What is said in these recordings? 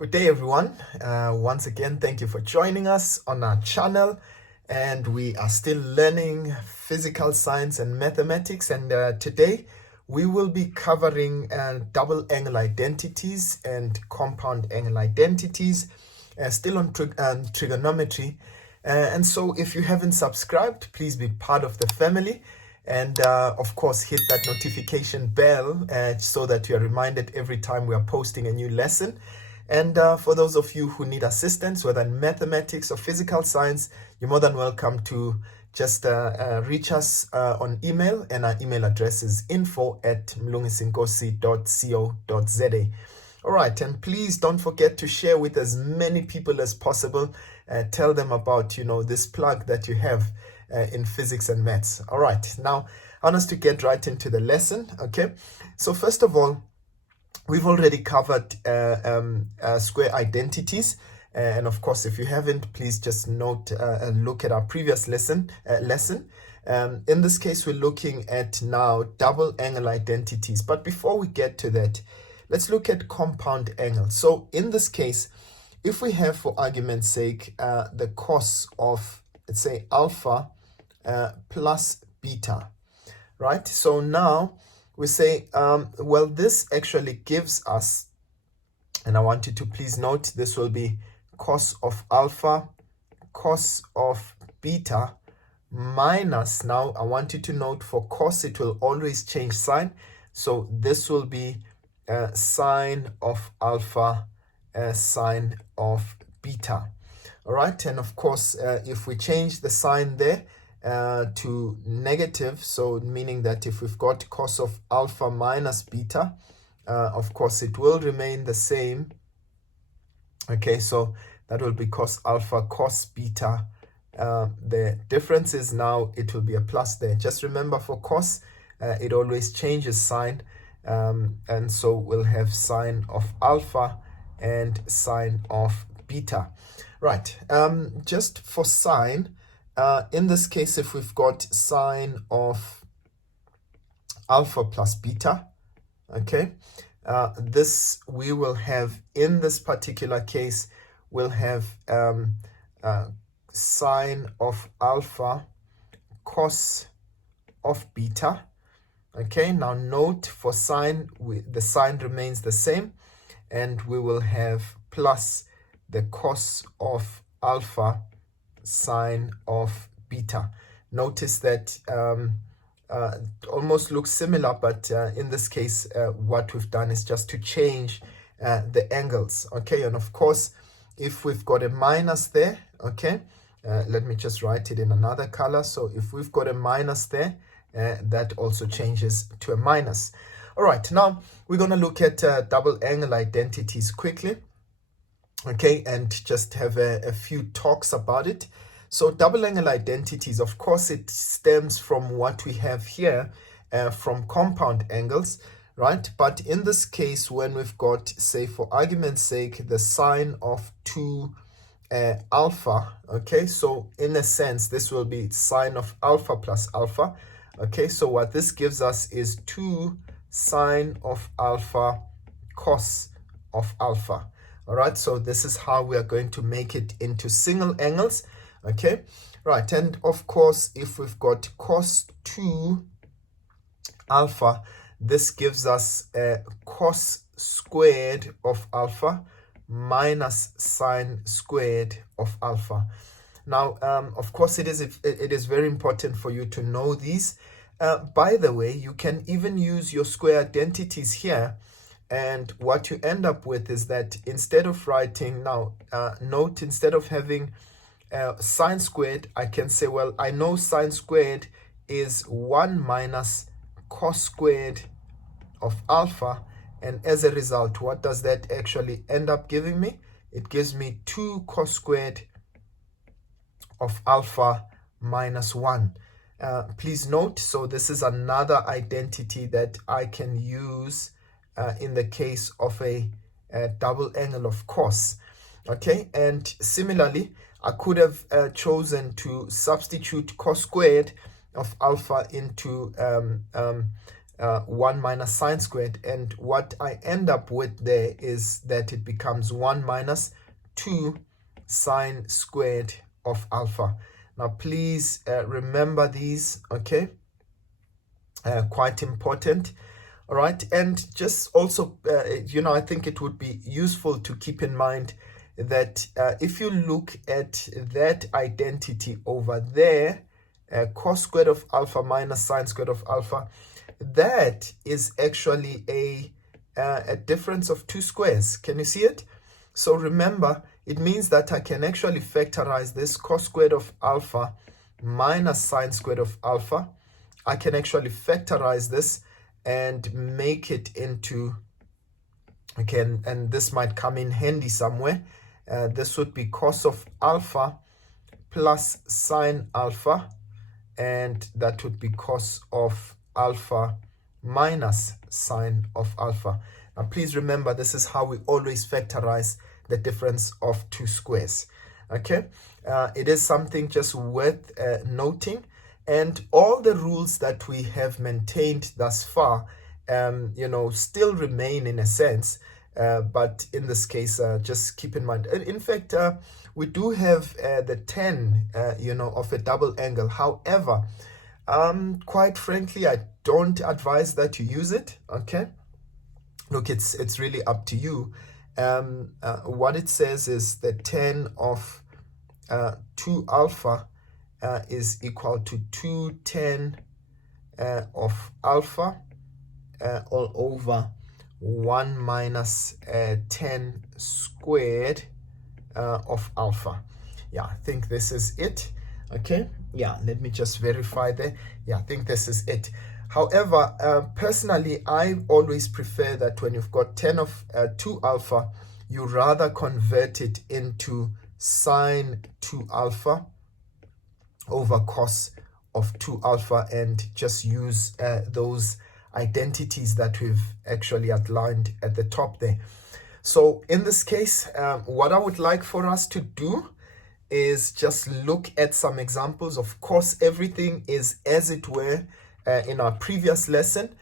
Good day, everyone. Once again, thank you for joining us on our channel. And we are still learning physical science and mathematics. And today we will be covering double angle identities and compound angle identities, still on trigonometry. And so if you haven't subscribed, please be part of the family. And of course, hit that notification bell so that you are reminded every time we are posting a new lesson. And for those of you who need assistance, whether in mathematics or physical science, you're more than welcome to just reach us on email. And our email address is info@mlungisinkosi.co.za. All right, and please don't forget to share with as many people as possible. Tell them about, this plug that you have in physics and maths. All right, now I want us to get right into the lesson. Okay, so first of all, we've already covered square identities, and of course, if you haven't, please just note and look at our previous lesson. In this case, we're looking at now double angle identities. But before we get to that, let's look at compound angles. So in this case, if we have, for argument's sake, the cos of, let's say, alpha plus beta, right? So now we say, well, this actually gives us, and I want you to please note, this will be cos of alpha, cos of beta, minus, now I want you to note for cos, it will always change sign. So this will be sine of alpha, sine of beta. All right, and of course, if we change the sign there, to negative, so meaning that if we've got cos of alpha minus beta, of course it will remain the same. Okay, so that will be cos alpha cos beta. The difference is now it will be a plus there. Just remember, for cos it always changes sign, and so we'll have sine of alpha and sine of beta. Right, just for sine, in this case, if we've got sine of alpha plus beta, okay, this we will have, in this particular case, we'll have sine of alpha cos of beta. Okay, now note for sine, the sign remains the same, and we will have plus the cos of alpha sine of beta. Notice that almost looks similar, but in this case, what we've done is just to change the angles. Okay, and of course, if we've got a minus there, okay, let me just write it in another color. So if we've got a minus there, that also changes to a minus. All right, now we're going to look at double angle identities quickly. Okay, and just have a few talks about it. So double angle identities, of course, it stems from what we have here, from compound angles, right? But in this case, when we've got, say, for argument's sake, the sine of 2 alpha, okay, so in a sense, this will be sine of alpha plus alpha. Okay, so what this gives us is 2 sine of alpha cos of alpha. All right, so this is how we are going to make it into single angles. Okay, right, and of course, if we've got cos 2 alpha, this gives us cos squared of alpha minus sine squared of alpha. Now, of course, it is very important for you to know these. By the way, you can even use your square identities here. And what you end up with is that instead of writing, now note, instead of having sine squared, I can say, well, I know sine squared is 1 minus cos squared of alpha. And as a result, what does that actually end up giving me? It gives me 2 cos squared of alpha minus 1. Please note, so this is another identity that I can use in the case of a double angle of cos. Okay, and similarly, I could have chosen to substitute cos squared of alpha into 1 minus sine squared, and what I end up with there is that it becomes 1 minus 2 sine squared of alpha. Now please remember these, okay? Quite important. All right, and just also, I think it would be useful to keep in mind that if you look at that identity over there, cos squared of alpha minus sine squared of alpha, that is actually a difference of two squares. Can you see it? So remember, it means that I can actually factorize this cos squared of alpha minus sine squared of alpha. I can actually factorize this and make it into, again, and this might come in handy somewhere. This would be cos of alpha plus sine alpha, and that would be cos of alpha minus sine of alpha. Now please remember, this is how we always factorize the difference of two squares. Okay, it is something just worth noting, and all the rules that we have maintained thus far still remain in a sense, but in this case just keep in mind, in fact we do have the 10 of a double angle. However, quite frankly, I don't advise that you use it. Okay, look, it's really up to you. What it says is the 10 of 2 alpha is equal to 210 of alpha all over 1 minus 10 squared of alpha. Yeah, I think this is it. Okay, yeah, let me just verify there. Yeah, I think this is it. However, personally, I always prefer that when you've got 10 of 2 alpha, you rather convert it into sine 2 alpha over cos of 2 alpha and just use those identities that we've actually outlined at the top there. So in this case, what I would like for us to do is just look at some examples. Of course, everything is as it were in our previous lesson.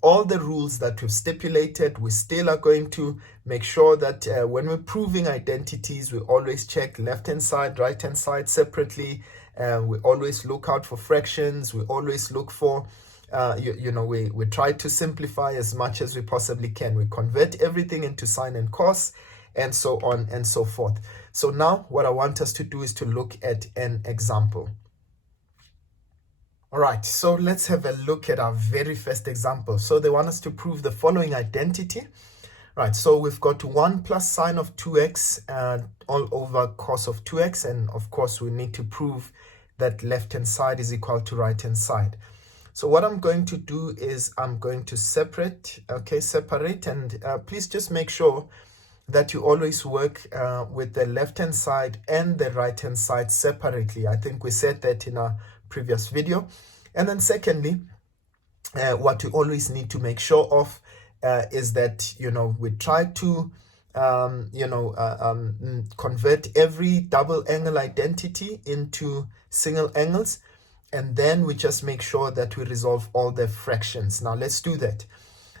All the rules that we've stipulated, we still are going to make sure that when we're proving identities, we always check left-hand side, right-hand side separately. We always look out for fractions. We always look for, we try to simplify as much as we possibly can. We convert everything into sine and cos, and so on and so forth. So now what I want us to do is to look at an example. All right, so let's have a look at our very first example. So they want us to prove the following identity. Right, so we've got 1 plus sine of 2x all over cos of 2x. And of course, we need to prove that left-hand side is equal to right-hand side. So what I'm going to do is I'm going to separate, and please just make sure that you always work with the left-hand side and the right-hand side separately. I think we said that in our previous video. And then secondly, what you always need to make sure of is that, we try to, convert every double angle identity into single angles, and then we just make sure that we resolve all the fractions. Now let's do that.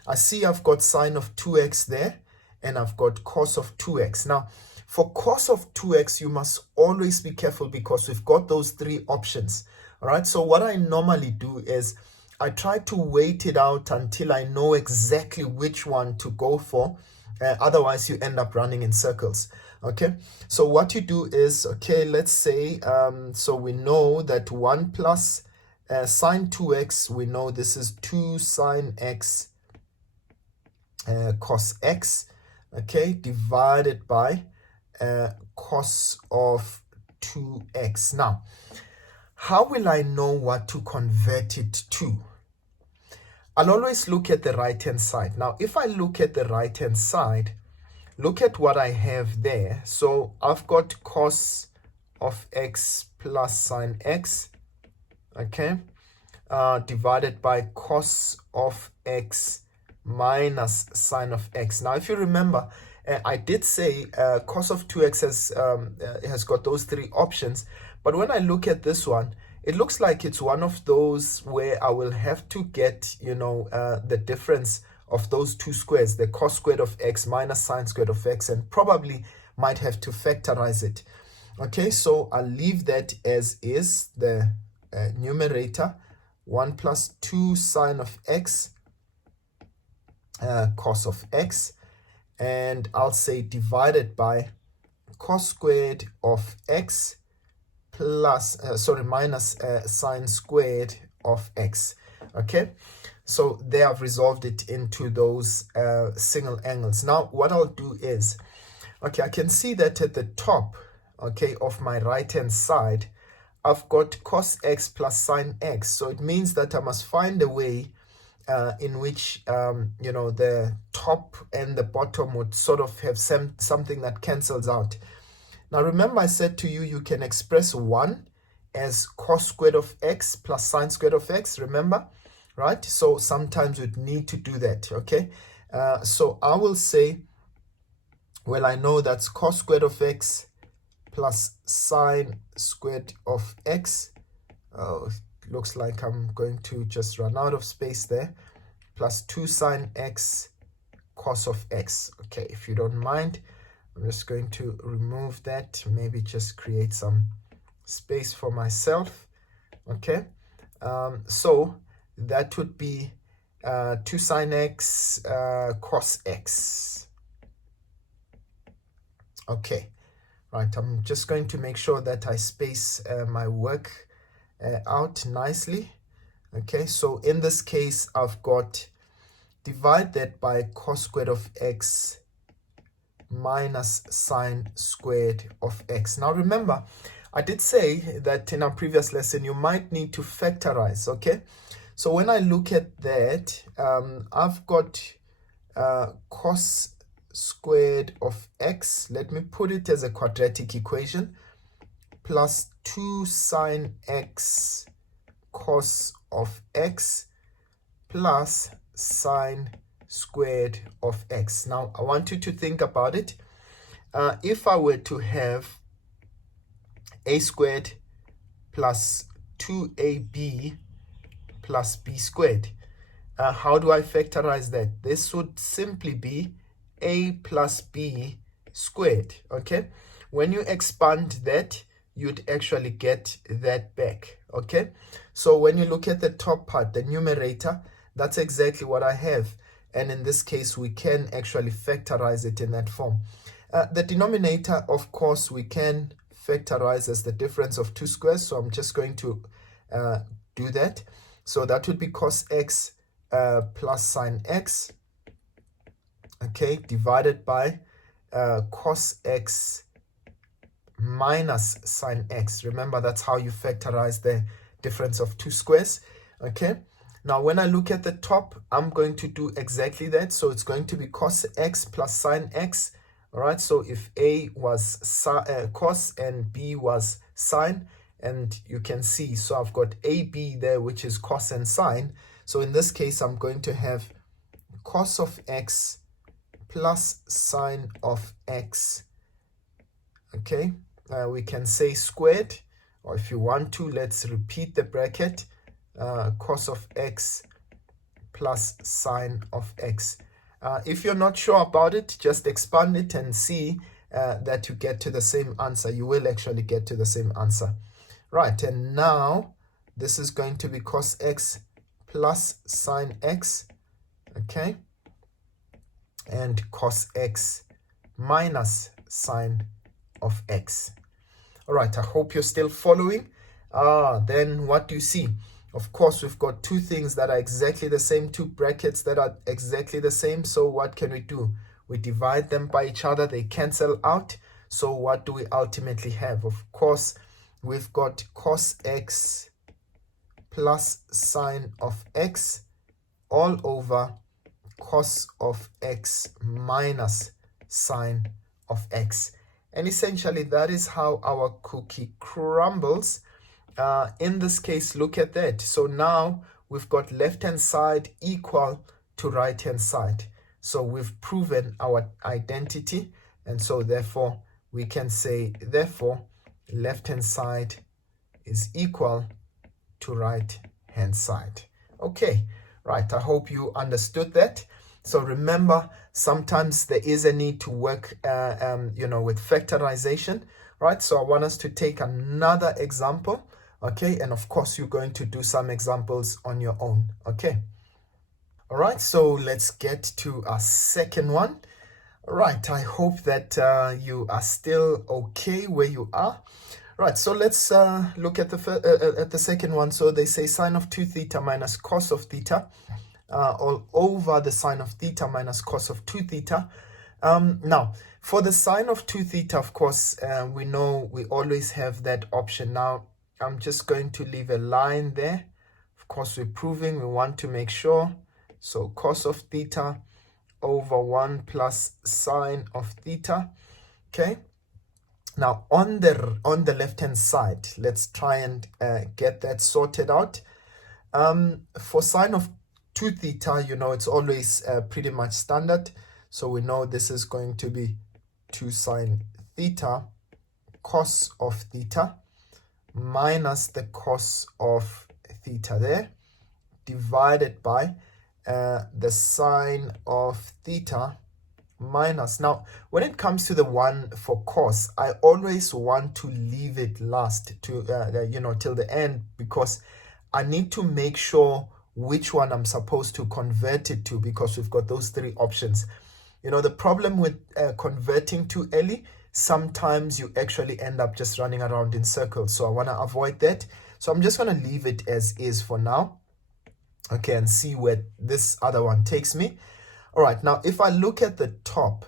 I see I've got sine of 2x there, and I've got cos of 2x. Now, for cos of 2x, you must always be careful because we've got those 3 options. All right, so what I normally do is I try to wait it out until I know exactly which one to go for. Otherwise, you end up running in circles. Okay, so what you do is, let's say, so we know that 1 plus sine 2x, we know this is 2 sine x cos x, divided by cos of 2x. Now, how will I know what to convert it to? I'll always look at the right-hand side. Now, if I look at the right-hand side, look at what I have there. So I've got cos of x plus sine x, divided by cos of x minus sine of x. Now, if you remember, I did say cos of 2x has got those 3 options. But when I look at this one, it looks like it's one of those where I will have to get, the difference of those two squares, the cos squared of x minus sine squared of x, and probably might have to factorize it. Okay, so I'll leave that as is, the numerator, 1 plus 2 sine of x cos of x, and I'll say divided by cos squared of x plus minus sine squared of x. Okay, so they have resolved it into those single angles. Now what I'll do is, okay, I can see that at the top, okay, of my right hand side I've got cos x plus sine x, so it means that I must find a way in which the top and the bottom would sort of have something that cancels out. Now remember, I said to you, you can express 1 as cos squared of x plus sine squared of x, remember, right? So sometimes we'd need to do that, okay? So I will say, well, I know that's cos squared of x plus sine squared of x. Looks like I'm going to just run out of space there, plus 2 sine x cos of x. Okay, if you don't mind, I'm just going to remove that, maybe just create some space for myself. Okay, so that would be 2 sine x cos x. Okay, right, I'm just going to make sure that I space my work out nicely. Okay, so in this case I've got divide that by cos squared of x minus sine squared of x. Now remember, I did say that in our previous lesson you might need to factorize. Okay, so when I look at that, I've got cos squared of x, let me put it as a quadratic equation, plus 2 sine x cos of x plus sine squared of x. Now I want you to think about it. If I were to have a squared plus 2ab plus b squared, how do I factorize that? This would simply be a plus b squared. Okay, when you expand that, you'd actually get that back. Okay, so when you look at the top part, the numerator, that's exactly what I have, and in this case we can actually factorize it in that form. The denominator, of course, we can factorize as the difference of two squares, so I'm just going to do that. So that would be cos x plus sine x, okay, divided by cos x minus sine x. Remember, that's how you factorize the difference of two squares. Okay, now when I look at the top, I'm going to do exactly that. So it's going to be cos x plus sine x. All right, so if a was cos and b was sine, and you can see, so I've got ab there, which is cos and sine. So in this case, I'm going to have cos of x plus sine of x. Okay, we can say squared, or if you want to, let's repeat the bracket, cos of x plus sine of x. If you're not sure about it, just expand it and see that you get to the same answer. You will actually get to the same answer. Right, and now this is going to be cos x plus sine x, okay, and cos x minus sine of x. All right, I hope you're still following. Then what do you see? Of course, we've got two things that are exactly the same, two brackets that are exactly the same. So what can we do? We divide them by each other, they cancel out. So what do we ultimately have? Of course, we've got cos x plus sine of x all over cos of x minus sine of x. And essentially that is how our cookie crumbles. In this case, look at that. So now we've got left hand side equal to right hand side. So we've proven our identity, and so therefore we can say, therefore left hand side is equal to right hand side. Okay, right, I hope you understood that. So remember, sometimes there is a need to work with factorization, right? So I want us to take another example, okay? And of course, you're going to do some examples on your own, okay? All right, so let's get to our second one. All right, I hope that you are still okay where you are. Right, so let's look at the second one. So they say sine of 2 theta minus cos of theta all over the sine of theta minus cos of 2 theta. Now, for the sine of 2 theta, of course, we know we always have that option. Now, I'm just going to leave a line there. Of course, we're proving we want to make sure. So cos of theta over 1 plus sine of theta. Okay. Now, on the left-hand side, let's try and get that sorted out. For sine of 2 theta, it's always pretty much standard. So we know this is going to be 2 sine theta cos of theta minus the cos of theta there, divided by the sine of theta minus. Now, when it comes to the one for cos, I always want to leave it last to till the end, because I need to make sure which one I'm supposed to convert it to, because we've got those three options. The problem with converting too early, sometimes you actually end up just running around in circles. So I want to avoid that. So I'm just going to leave it as is for now. Okay, and see where this other one takes me. All right, now if I look at the top,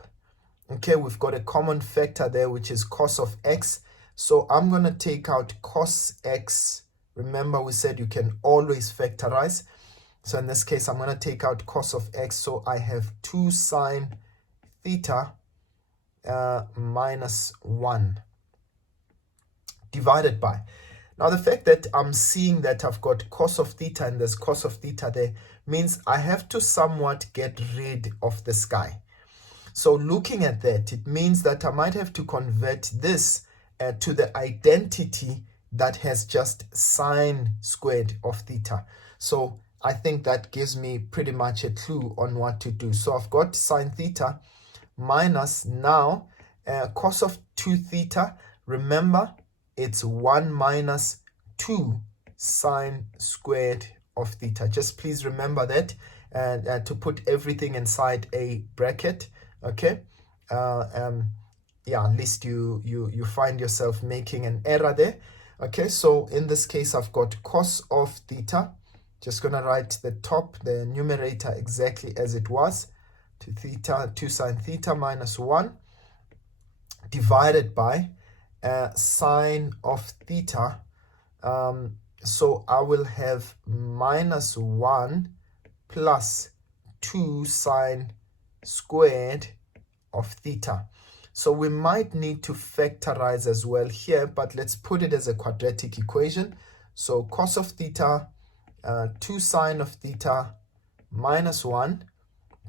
okay, we've got a common factor there, which is cos of x. So I'm going to take out cos x. Remember, we said you can always factorize. So in this case, I'm going to take out cos of x. So I have 2 sine theta minus 1 divided by. Now, the fact that I'm seeing that I've got cos of theta and there's cos of theta there means I have to somewhat get rid of this guy. So looking at that, it means that I might have to convert this to the identity that has just sine squared of theta. So I think that gives me pretty much a clue on what to do. So I've got sine theta minus now cos of 2 theta. Remember, it's 1 minus 2 sine squared of theta. Just please remember that, and to put everything inside a bracket. Okay. At least you find yourself making an error there. Okay, so in this case, I've got cos of theta. Just going to write the top, the numerator, exactly as it was. 2 sine theta minus 1 divided by sine of theta. So I will have minus 1 plus 2 sine squared of theta. So we might need to factorize as well here, but let's put it as a quadratic equation. So cos of theta, 2 sine of theta minus 1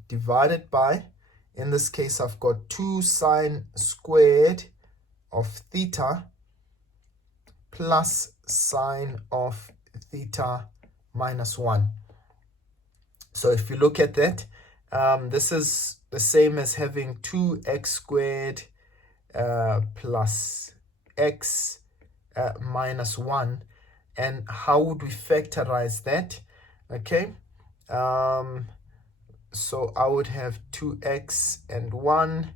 divided by, in this case, I've got 2 sine squared of theta plus sine of theta minus 1. So if you look at that, this is the same as having 2x squared plus x minus 1. And how would we factorize that? Okay, so I would have 2x and 1,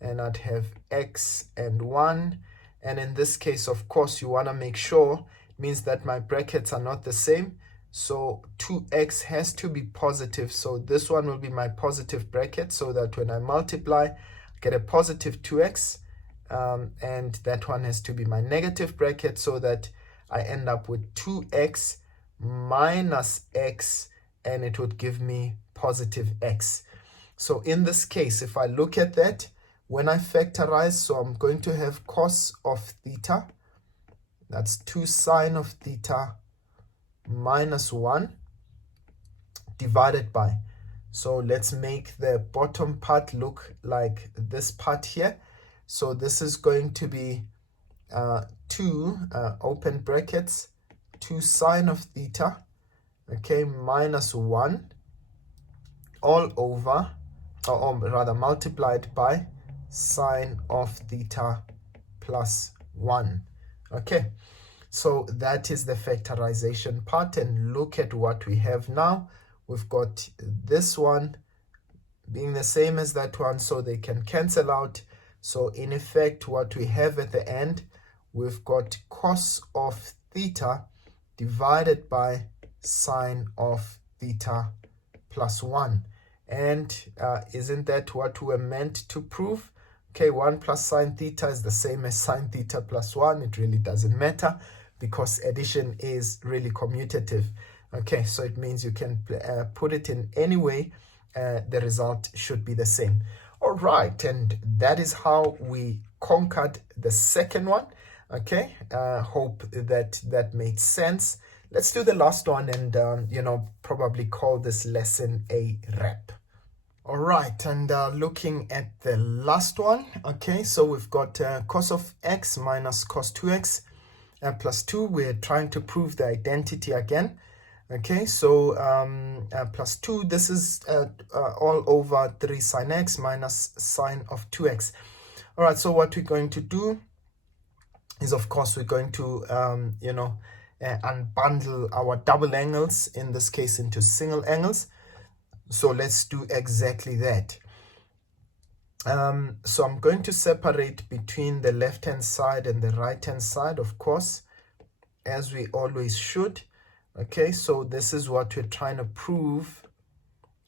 and I'd have x and 1. And in this case, of course, you want to make sure, it means that my brackets are not the same. So 2x has to be positive. So this one will be my positive bracket, so that when I multiply, I get a positive 2x. And that one has to be my negative bracket, so that I end up with 2x minus x, and it would give me positive x. So in this case, if I look at that, when I factorize, so I'm going to have cos of theta, that's 2 sine of theta minus 1 divided by. So let's make the bottom part look like this part here. So this is going to be 2 open brackets 2 sine of theta, okay, minus 1 all over, or rather multiplied by sine of theta plus 1. Okay, so that is the factorization part, and look at what we have now. We've got this one being the same as that one, so they can cancel out. So in effect, what we have at the end, we've got cos of theta divided by sine of theta plus 1. And isn't that what we were meant to prove? Okay, 1 plus sine theta is the same as sine theta plus 1. It really doesn't matter because addition is really commutative. Okay, so it means you can put it in any way. The result should be the same. All right, and that is how we conquered the second one. Okay, hope that made sense. Let's do the last one and, probably call this lesson a wrap. All right, and looking at the last one, okay, so we've got cos of x minus cos 2x plus 2. We're trying to prove the identity again. Okay, so plus 2, this is all over 3 sine x minus sine of 2x. All right, so what we're going to do is, of course, we're going to, unbundle our double angles, in this case, into single angles. So let's do exactly that. So I'm going to separate between the left-hand side and the right-hand side, of course, as we always should. Okay, so this is what we're trying to prove.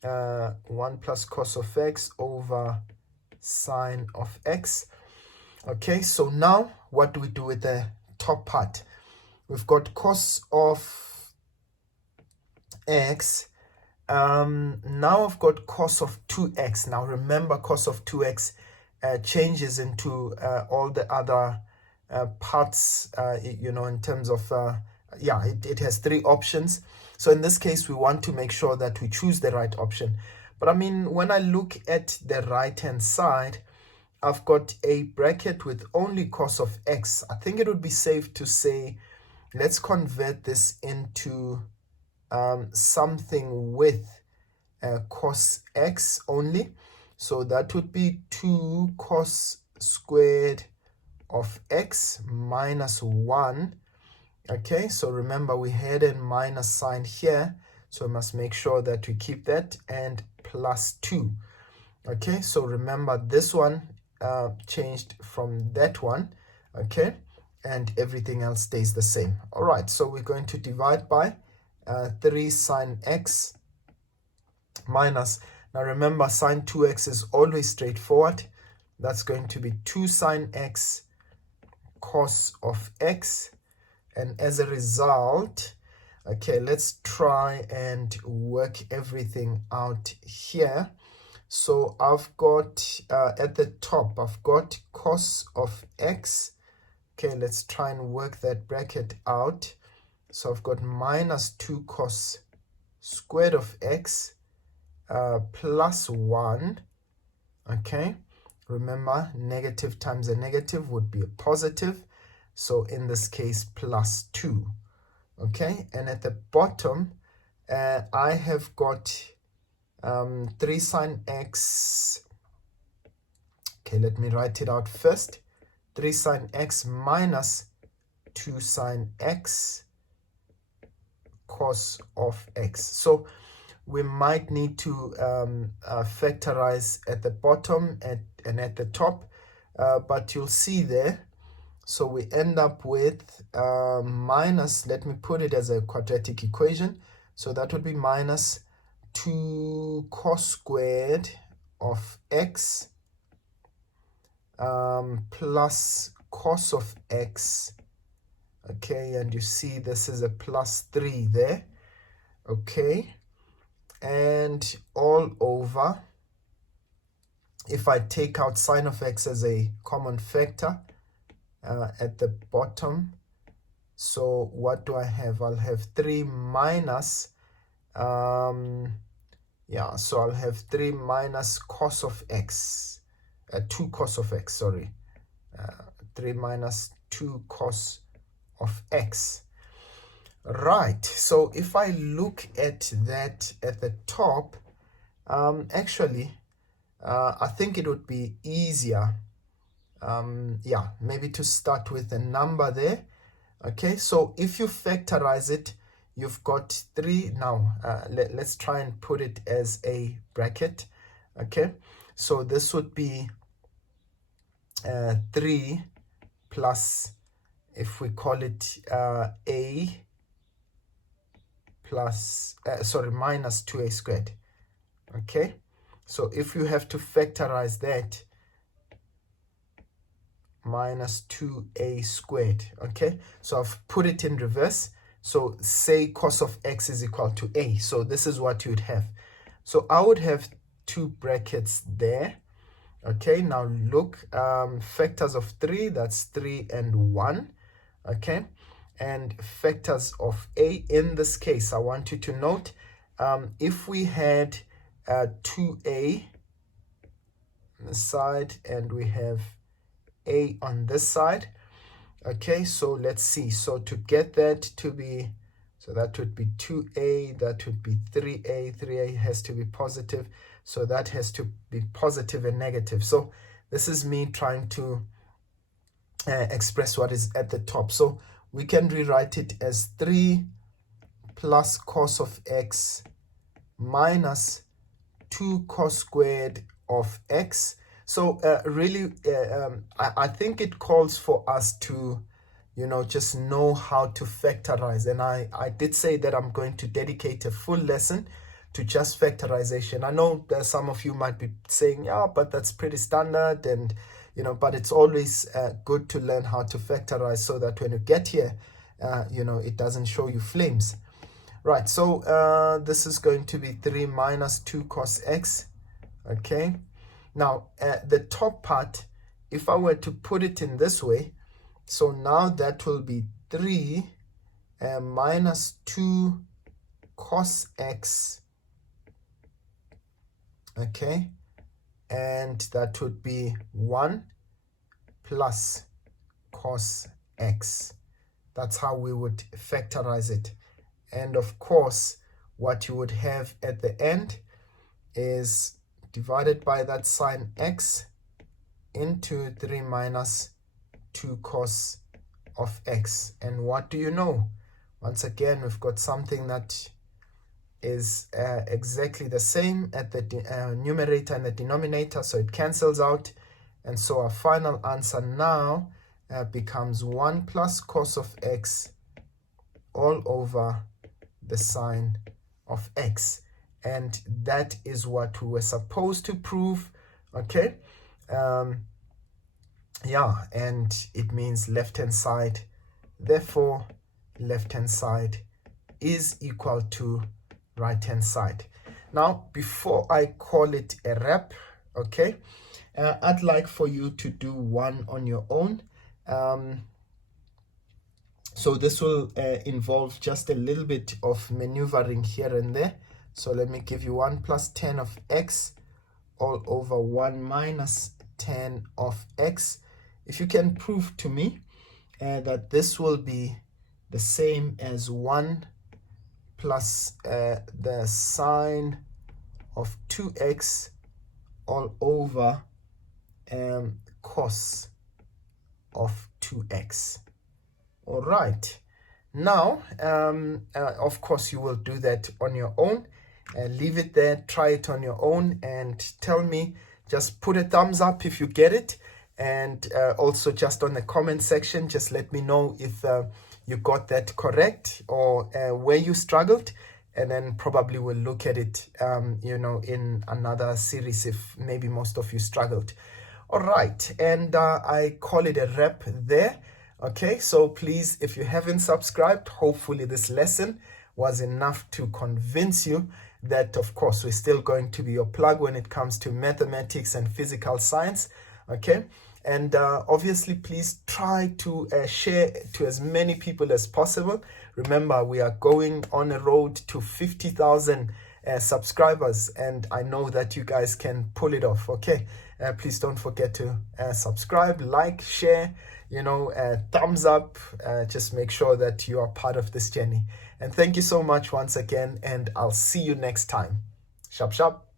1 plus cos of x over sine of x. Okay, so now what do we do with the top part? We've got cos of x. Now I've got cos of 2x. Now remember, cos of 2x changes into all the other parts, in terms of, it has 3 options. So in this case, we want to make sure that we choose the right option. But I mean, when I look at the right-hand side, I've got a bracket with only cos of x. I think it would be safe to say, let's convert this into something with cos x only. So that would be 2 cos squared of x minus 1. Okay, so remember we had a minus sign here, so we must make sure that we keep that, and plus 2. Okay, so remember this one changed from that one. Okay, and everything else stays the same. All right, so we're going to divide by 3 sine x minus, now remember sine 2x is always straightforward. That's going to be 2 sine x cos of x. And as a result, okay, let's try and work everything out here. So I've got, at the top, I've got cos of x. Okay, let's try and work that bracket out. So I've got minus 2 cos squared of x plus 1. Okay, remember, negative times a negative would be a positive. So in this case, plus 2. Okay, and at the bottom, I have got 3 sine x. Okay, let me write it out first. 3 sine x minus 2 sine x cos of x. So we might need to factorize at the bottom and at the top, but you'll see there. So we end up with minus, let me put it as a quadratic equation. So that would be minus 2 cos squared of x plus cos of x. Okay, and you see this is a plus 3 there. Okay, and all over, if I take out sine of x as a common factor at the bottom, so what do I have? I'll have 3 minus, so I'll have 3 minus cos of x, 2 cos of x, sorry, 3 minus 2 cos of x. Right, so if I look at that at the top, actually, I think it would be easier, yeah, maybe to start with a number there. Okay, so if you factorize it, you've got 3. Now, let's try and put it as a bracket. Okay, so this would be 3 plus, if we call it a plus, minus 2a squared. Okay, so if you have to factorize that, minus 2a squared. Okay, so I've put it in reverse. So say cos of x is equal to a. So this is what you'd have. So I would have 2 brackets there. Okay, now look, factors of 3, that's 3 and 1. Okay, and factors of a, in this case, I want you to note, if we had 2a on the side and we have a on this side. Okay, so let's see. So to get that to be, so that would be 2a, that would be 3a. 3a has to be positive, so that has to be positive and negative. So this is me trying to express what is at the top. So we can rewrite it as 3 plus cos of x minus 2 cos squared of x. So really, I think it calls for us to, just know how to factorize. And I did say that I'm going to dedicate a full lesson to just factorization. I know that some of you might be saying, yeah, but that's pretty standard, and but it's always good to learn how to factorize so that when you get here, it doesn't show you flames. Right, so this is going to be 3 minus 2 cos x. Okay, now the top part, if I were to put it in this way, so now that will be 3 minus 2 cos x. Okay, and that would be 1 plus cos x. That's how we would factorize it. And of course, what you would have at the end is divided by that sine x into 3 minus 2 cos of x. And what do you know? Once again, we've got something that is exactly the same at the numerator and the denominator, so it cancels out. And so our final answer now becomes 1 plus cos of x all over the sine of x. And that is what we were supposed to prove. Okay, yeah, and it means left hand side, therefore left hand side is equal to right hand side. Now, before I call it a wrap, okay, I'd like for you to do one on your own. So this will involve just a little bit of maneuvering here and there. So let me give you 1 plus 10 of x all over 1 minus 10 of x. If you can prove to me that this will be the same as 1 plus the sine of 2x all over cos of 2x. All right. Now, of course, you will do that on your own. Leave it there, try it on your own, and tell me. Just put a thumbs up if you get it. And also just on the comment section, just let me know if you got that correct or where you struggled. And then probably we'll look at it, in another series if maybe most of you struggled. All right. And I call it a wrap there. Okay, so please, if you haven't subscribed, hopefully this lesson was enough to convince you that, of course, we're still going to be your plug when it comes to mathematics and physical science. Okay, and obviously, please try to share to as many people as possible. Remember, we are going on a road to 50,000 subscribers, and I know that you guys can pull it off. Okay, please don't forget to subscribe, like, share, thumbs up. Just make sure that you are part of this journey. And thank you so much once again, and I'll see you next time. Sharp, sharp.